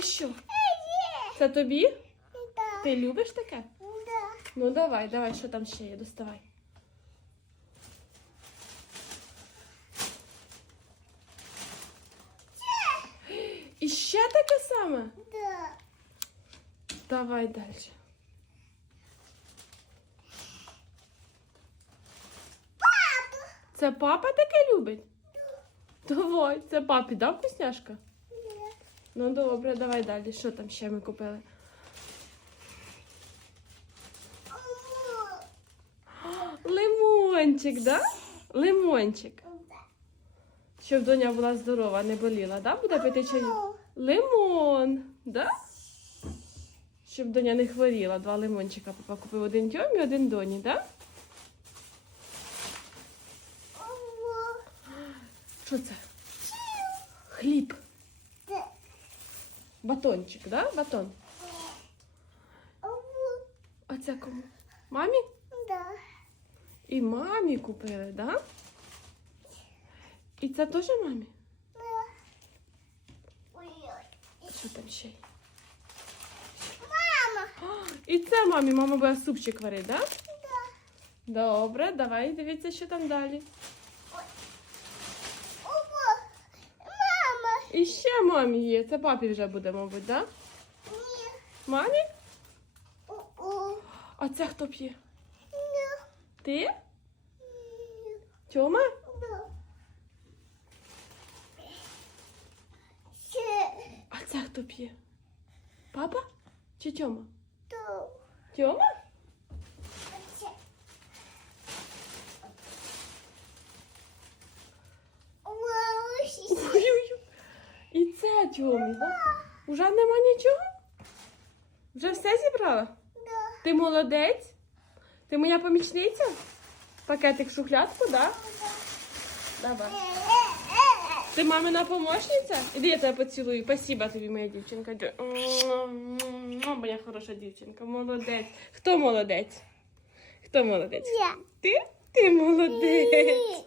Це що? Це тобі? Ти любиш таке? Ну давай, давай, що там ще є, доставай. І ще таке саме? Давай далі. Це папа таке любить? Давай, це папі, да, вкусняшка? Ну добре, давай далі. Що там ще ми купили? Лимончик, да? Лимончик. Щоб доня була здорова, не боліла, да? Буде пити чаю? Лимон, да? Щоб доня не хворіла. Два лимончика папа купив один Тьомі, один доні, да? Що це? Хліб. Батончик, да? Батон. А це кому? Мамі? Да. І мамі купили, да? І це теж мамі? Що там ще? є? А, І це мамі, мама буде супчик варить, да? Добре, давай дивіться, що там далі. І ще мамі є. Це папі вже буде, мабуть, да? Мамі? А це хто п'є? Ти? Тьома? А це хто п'є? Папа? Чи Тьома? Тьома? І це Тьомі. Уже нема нічого? Вже все зібрала? Ти молодець? Ти моя помічниця? Пакетик шухлядку, да? Давай. Ти мамина помощниця? Іди я тебе поцілую. Спасибо тобі, моя дівчинка. Моя хороша дівчинка. Молодець. Хто молодець? Хто молодець? Ти? Ти молодець.